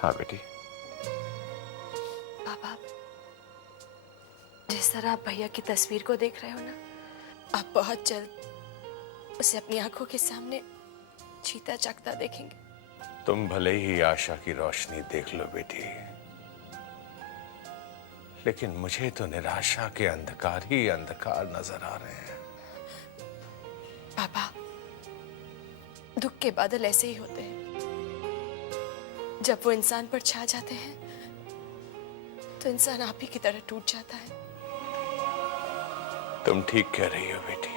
हाँ बेटी। पापा, जिस तरह आप भैया की तस्वीर को देख रहे हो ना, आप बहुत जल्द उसे अपनी आंखों के सामने जीता जागता देखेंगे। तुम भले ही आशा की रोशनी देख लो बेटी, लेकिन मुझे तो निराशा के अंधकार ही अंधकार नजर आ रहे हैं। पापा, दुख के बादल ऐसे ही होते हैं, जब वो इंसान पर छा जाते हैं तो इंसान आप ही की तरह टूट जाता है। तुम ठीक कह रही हो बेटी,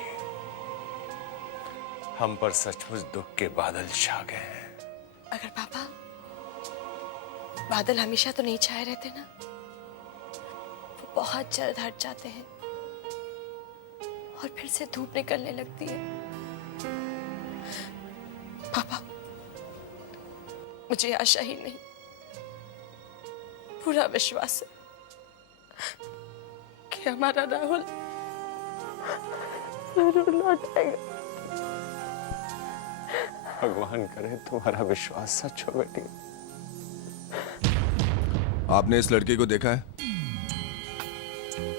हम पर सचमुच दुख के बादल छा गए हैं। अगर पापा, बादल हमेशा तो नहीं छाए रहते ना, वो बहुत जल्द हट जाते हैं और फिर से धूप निकलने लगती है। पापा, मुझे आशा ही नहीं, पूरा विश्वास है कि हमारा राहुल जरूर लौट आएगा। भगवान करे तुम्हारा विश्वास सच हो बेटी। आपने इस लड़के को देखा है?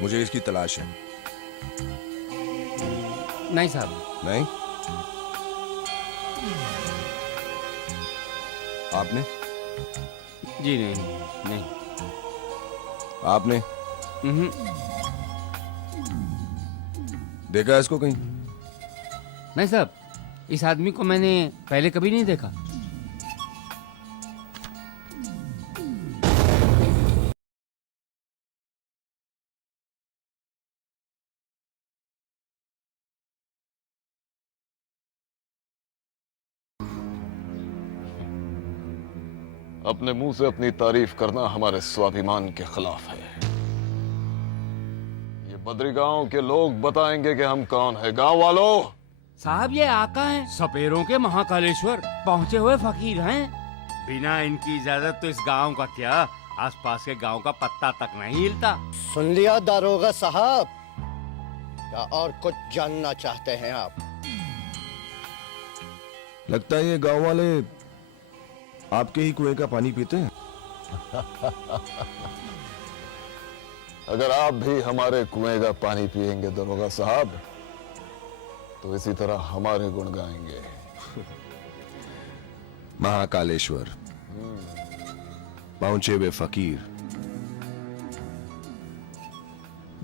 मुझे इसकी तलाश है। नहीं साहब। नहीं? आपने? जी नहीं, नहीं। आपने? देखा है इसको कहीं? नहीं साहब, इस आदमी को मैंने पहले कभी नहीं देखा। अपने मुंह से अपनी तारीफ करना हमारे स्वाभिमान के खिलाफ है। ये बद्री गांव के लोग बताएंगे कि हम कौन है। गांव वालों, साहब ये आका हैं, सपेरों के महाकालेश्वर पहुँचे हुए फकीर हैं। बिना इनकी इजाजत तो इस गांव का क्या, आसपास के गांव का पत्ता तक नहीं हिलता। सुन लिया दारोगा साहब, या और कुछ जानना चाहते हैं आप? लगता है ये गांव वाले आपके ही कुएं का पानी पीते हैं। अगर आप भी हमारे कुएं का पानी पिएंगे दरोगा साहब, तो इसी तरह हमारे गुण गाएंगे। महाकालेश्वर, पहुंचे हुए फकीर,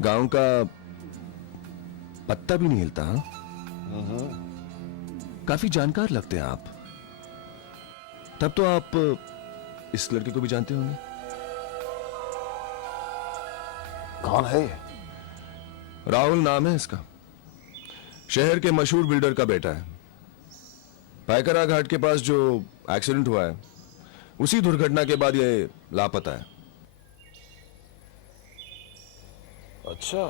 गांव का पत्ता भी नहीं हिलता। हाँ? काफी जानकार लगते हैं आप। तब तो आप इस लड़के को भी जानते होंगे। कौन है ये? राहुल नाम है इसका, शहर के मशहूर बिल्डर का बेटा है। पायकरा घाट के पास जो एक्सीडेंट हुआ है, उसी दुर्घटना के बाद ये लापता है। अच्छा,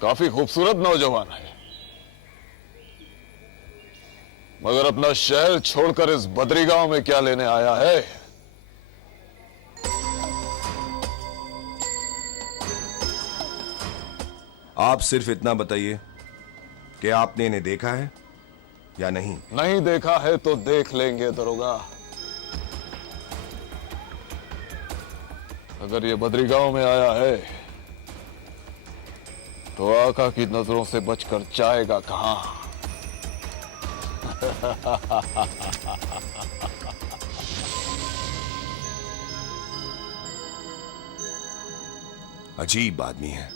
काफी खूबसूरत नौजवान है, मगर अपना शहर छोड़कर इस बद्री गांव में क्या लेने आया है? आप सिर्फ इतना बताइए कि आपने इन्हें देखा है या नहीं। नहीं देखा है तो देख लेंगे दरोगा। अगर ये बद्री गांव में आया है तो आका की नजरों से बचकर जाएगा कहां? अजीब आदमी है।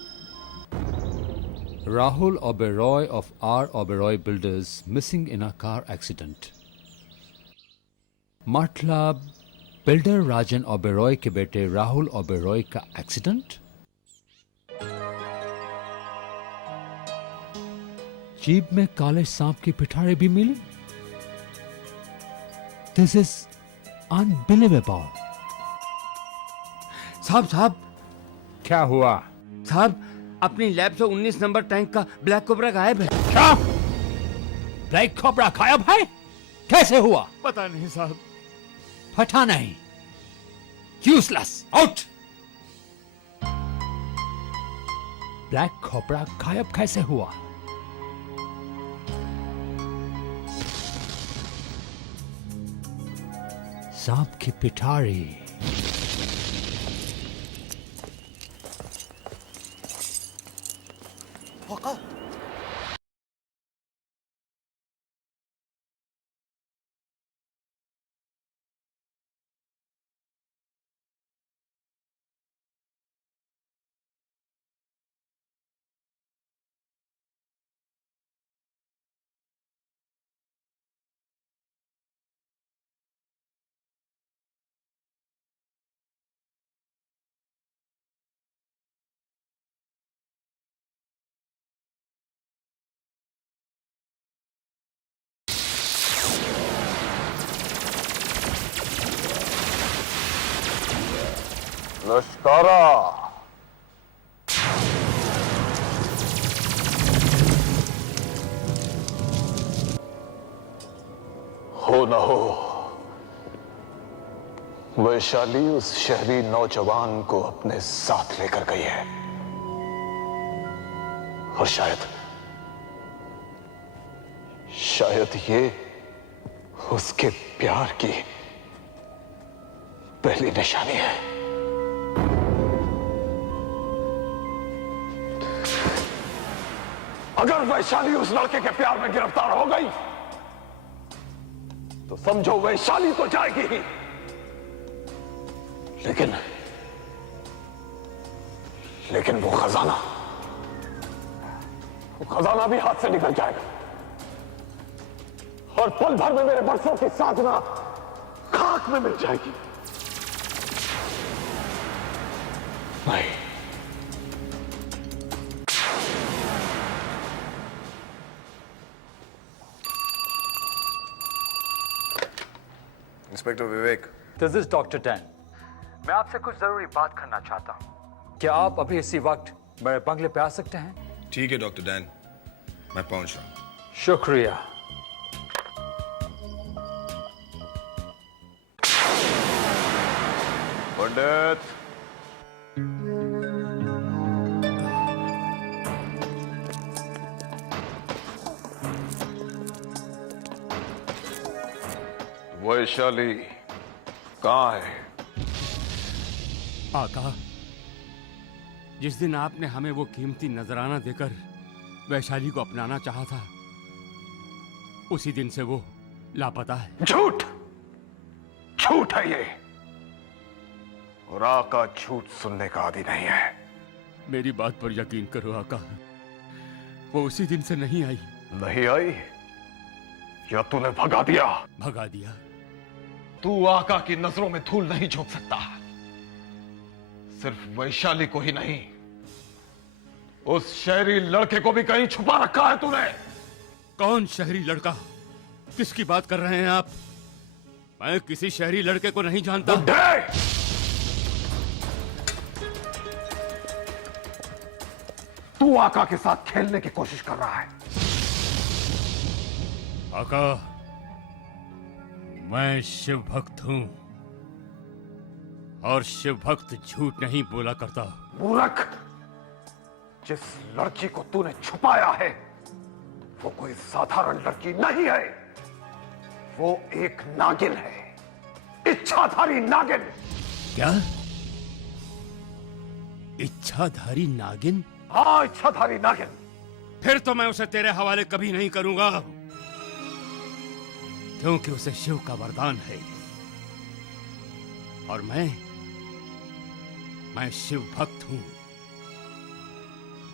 Rahul Oberoi of R. Oberoi Builders missing in a car accident. मतलब बिल्डर राजन ओबेरॉय के बेटे राहुल ओबेरॉय का एक्सीडेंट। जीप में काले सांप की पिटारे भी मिली। This is unbelievable. साहब क्या हुआ? साहब, अपनी लैब से 19 नंबर टैंक का ब्लैक कोबरा गायब है। क्या? ब्लैक कोबरा गायब है? कैसे हुआ? पता नहीं साहब। पता नहीं। Useless, out. ब्लैक कोबरा गायब कैसे हुआ? सांप की पिटारी। आका, लश्कारा, हो न हो, वैशाली उस शहरी नौजवान को अपने साथ लेकर गई है, और शायद ये उसके प्यार की पहली निशानी है। अगर वैशाली उस लड़के के प्यार में गिरफ्तार हो गई तो समझो वैशाली तो जाएगी ही, लेकिन वो खजाना भी हाथ से निकल जाएगा, और पल भर में मेरे बरसों की साधना खाक में मिल जाएगी। नहीं, inspector Vivek. This is doctor Dan. मैं आपसे कुछ जरूरी बात करना चाहता हूं। क्या आप अभी इसी वक्त मेरे बंगले पे आ सकते हैं? ठीक है डॉक्टर डैन, मैं पहुंच रहा हूं। शुक्रिया। पंडित, वैशाली कहां है? आका, जिस दिन आपने हमें वो कीमती नजराना देकर वैशाली को अपनाना चाहा था, उसी दिन से वो लापता है। झूठ है ये, और आका झूठ सुनने का आदी नहीं है। मेरी बात पर यकीन करो आका, वो उसी दिन से नहीं आई। नहीं आई या तूने भगा दिया? भगा दिया। तू आका की नजरों में धूल नहीं झोंक सकता। सिर्फ वैशाली को ही नहीं, उस शहरी लड़के को भी कहीं छुपा रखा है तूने। कौन शहरी लड़का? किसकी बात कर रहे हैं आप? मैं किसी शहरी लड़के को नहीं जानता। बुड्ढे! तू आका के साथ खेलने की कोशिश कर रहा है। आका, मैं शिव भक्त हूं, और शिव भक्त झूठ नहीं बोला करता। मूर्ख! जिस लड़की को तूने छुपाया है वो कोई साधारण लड़की नहीं है, वो एक नागिन है, इच्छाधारी नागिन। क्या? इच्छाधारी नागिन? हाँ, इच्छाधारी नागिन। फिर तो मैं उसे तेरे हवाले कभी नहीं करूंगा, क्योंकि उसे शिव का वरदान है, और मैं शिव भक्त हूं,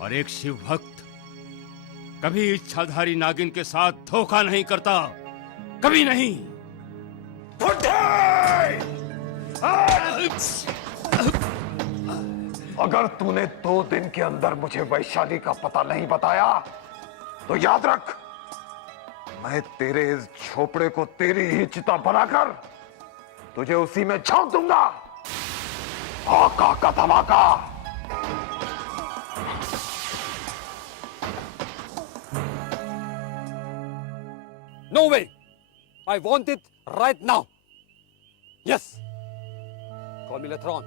और एक शिव भक्त कभी इच्छाधारी नागिन के साथ धोखा नहीं करता, कभी नहीं। अगर तूने 2 दिन के अंदर मुझे वैशाली का पता नहीं बताया तो याद रख, मैं तेरे इस झोपड़े को तेरी ही चिता बनाकर तुझे उसी में झोंक दूंगा। आका का धमाका। No way! I want it right now. Yes. Call me later on.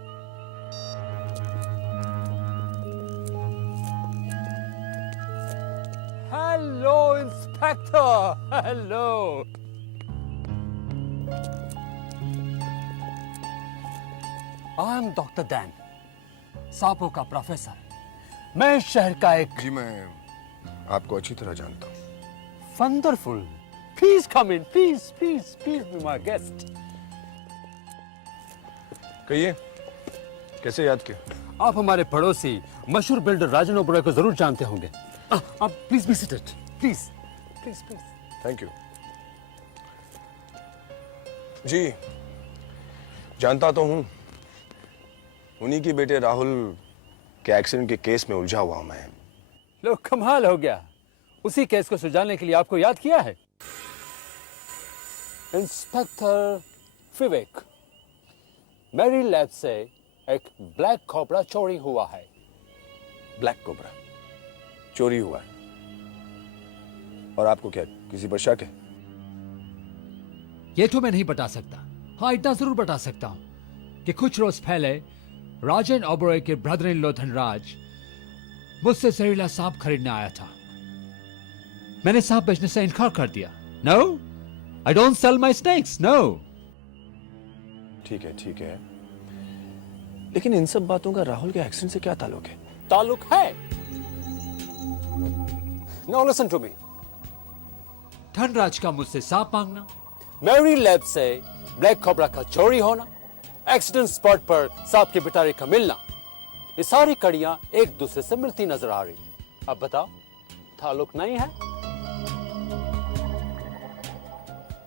Hello, Inspector. Hello. I am doctor Dan, सांपों का प्रोफेसर। मैं इस शहर का एक जी मैं आपको अच्छी तरह जानता हूँ। Wonderful. Please come in, please please please be my guest. कहिए, कैसे याद किया? आप हमारे पड़ोसी मशहूर बिल्डर राजन ओबेरॉय को जरूर जानते होंगे। आप please be seated, please please please. Thank you. जी जानता तो हूं, उन्हीं के बेटे राहुल के एक्सीडेंट के केस में उलझा हुआ हूं मैं। लो कमाल हो गया, उसी केस को सुलझाने के लिए आपको याद किया है। इंस्पेक्टर विवेक, मेरी लैब से एक ब्लैक कोबरा चोरी हुआ है। ब्लैक कोबरा चोरी हुआ है? और आपको क्या किसी पर शक है? ये तो मैं नहीं बता सकता। हाँ, इतना जरूर बता सकता हूं कि कुछ रोज पहले राजन ओबेरॉय के ब्रदर इन लॉ धनराज मुझसे जहरीला सांप खरीदने आया था। मैंने सांप बेचने से इनकार कर दिया। No, I don't sell my snakes, no. ठीक है, लेकिन इन सब बातों का राहुल के एक्सीडेंट से क्या ताल्लुक है? ताल्लुक है। Now listen to me. Dhanraj का मुझसे सांप मांगना, मेरी लैब से ब्लैक कोबरा का चोरी होना, एक्सीडेंट स्पॉट पर सांप के पिटारे का मिलना, ये सारी कड़ियां एक दूसरे से मिलती नजर आ रही। अब बताओ, ताल्लुक नहीं है?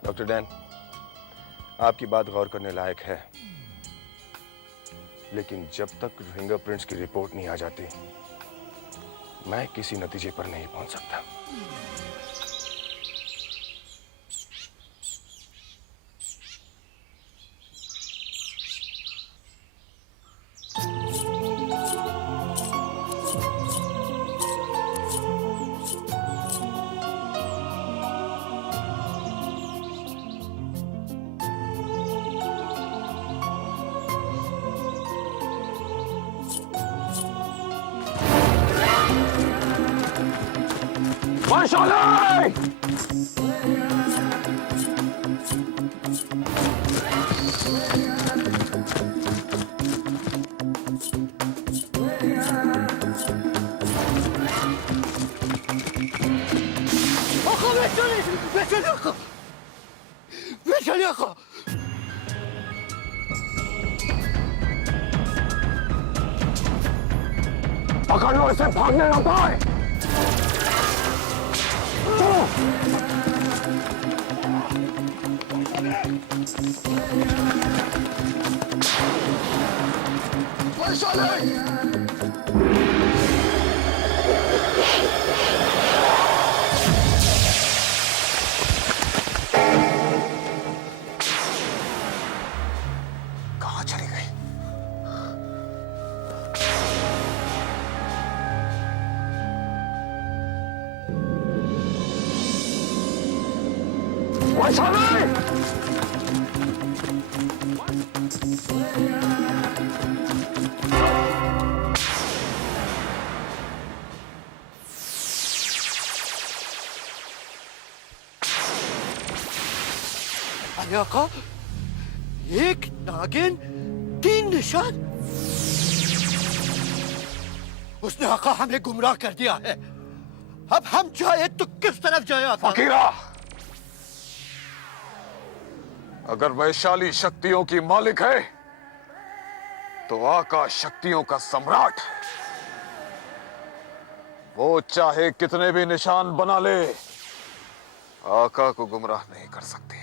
डॉक्टर डैन, आपकी बात गौर करने लायक है, लेकिन जब तक फिंगरप्रिंट्स की रिपोर्ट नहीं आ जाती, मैं किसी नतीजे पर नहीं पहुंच सकता। पकड़ लो इसे, भागने ना पाए। कहाँ चली गई? वैशाली! अरे आका, एक नागिन, 3 निशान। उसने आका हमें गुमराह कर दिया है। अब हम जाए तो किस तरफ जाए आका? फकीरा, अगर वैशाली शक्तियों की मालिक है तो आकाश शक्तियों का सम्राट है। वो चाहे कितने भी निशान बना ले, आका को गुमराह नहीं कर सकती।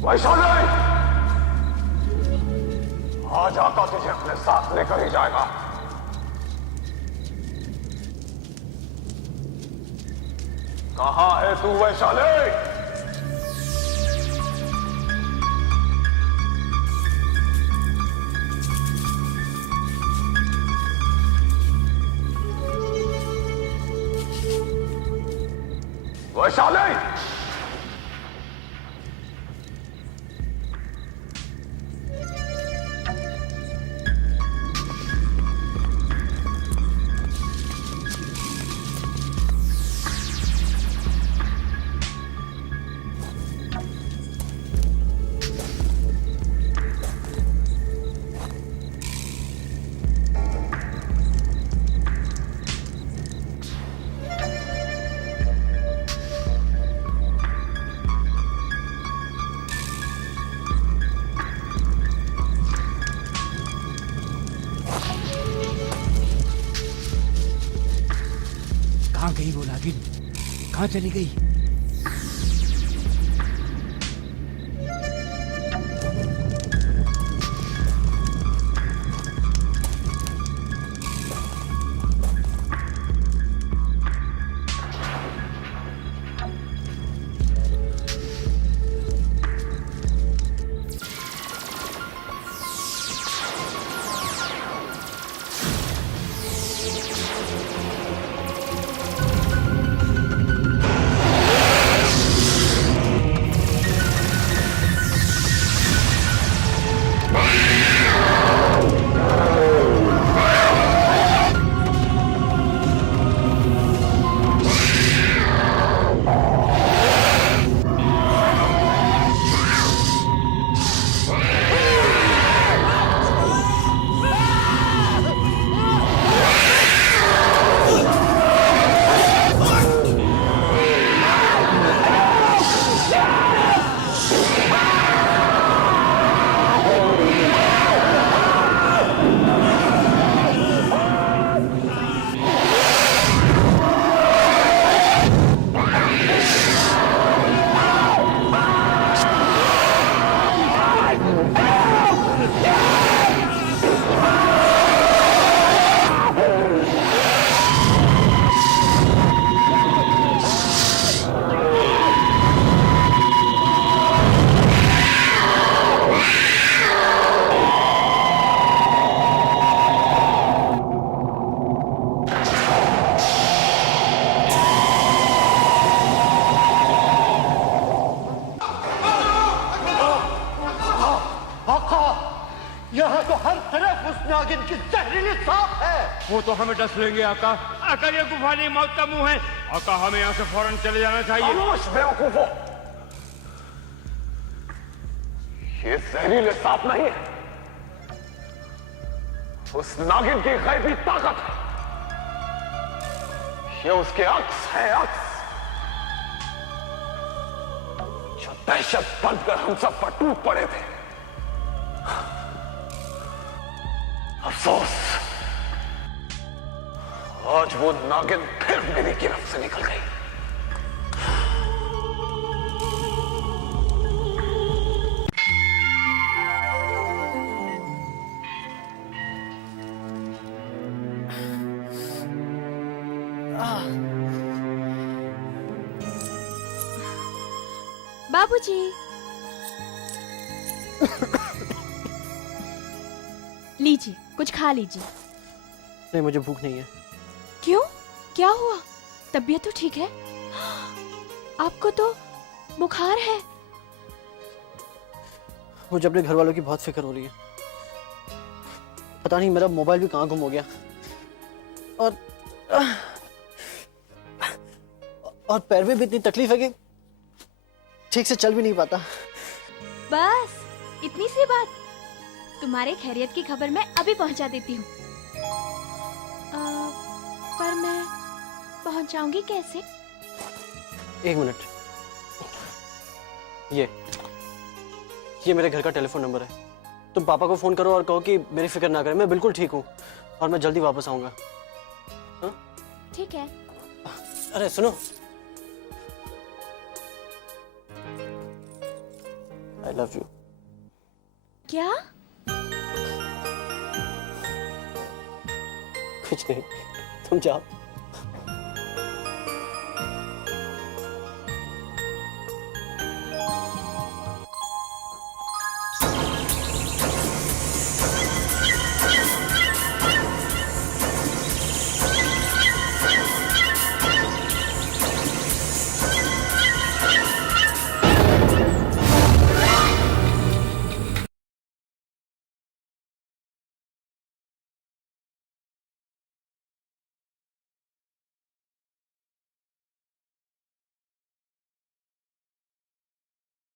वैशाली, आज आका तुझे अपने साथ लेकर ही जाएगा। कहां है तू वैशाली? वैशाली, कहाँ गई वो नागिन? कहाँ चली गई? यहाँ तो हर तरफ उस नागिन की जहरीली सांप है। वो तो हमें डस लेंगे आका। आका ये गुफा नहीं, मौत का मुंह है। आका हमें यहाँ से फौरन चले जाना चाहिए। खामोश बेवकूफो, ये जहरीले सांप नहीं है, उस नागिन की गैबी ताकत है। ये उसके अक्स है, अक्स जो दहशत बनकर हम सब पर टूट पड़े थे। अफसोस, आज वो नागिन फिर मेरी गिरफ्त से निकल गई। बाबूजी, लीजिए कुछ खा लीजिए। नहीं, मुझे भूख नहीं है। क्यों, क्या हुआ? तबीयत तो ठीक है? आपको तो बुखार है। मुझे अपने घर वालों की बहुत फिक्र हो रही है। पता नहीं मेरा मोबाइल भी कहाँ गुम हो गया, और पैर में भी इतनी तकलीफ है कि ठीक से चल भी नहीं पाता। बस इतनी सी बात। तुम्हारे खैरियत की खबर मैं अभी पहुंचा देती हूँ। पर मैं पहुंचाऊंगी कैसे? एक मिनट, ये मेरे घर का टेलीफोन नंबर है। तुम पापा को फोन करो और कहो कि मेरी फिक्र ना करें, मैं बिल्कुल ठीक हूँ और मैं जल्दी वापस आऊंगा। ठीक है। अरे सुनो, आई लव यू। क्या? कुछ नहीं, तुम जाओ।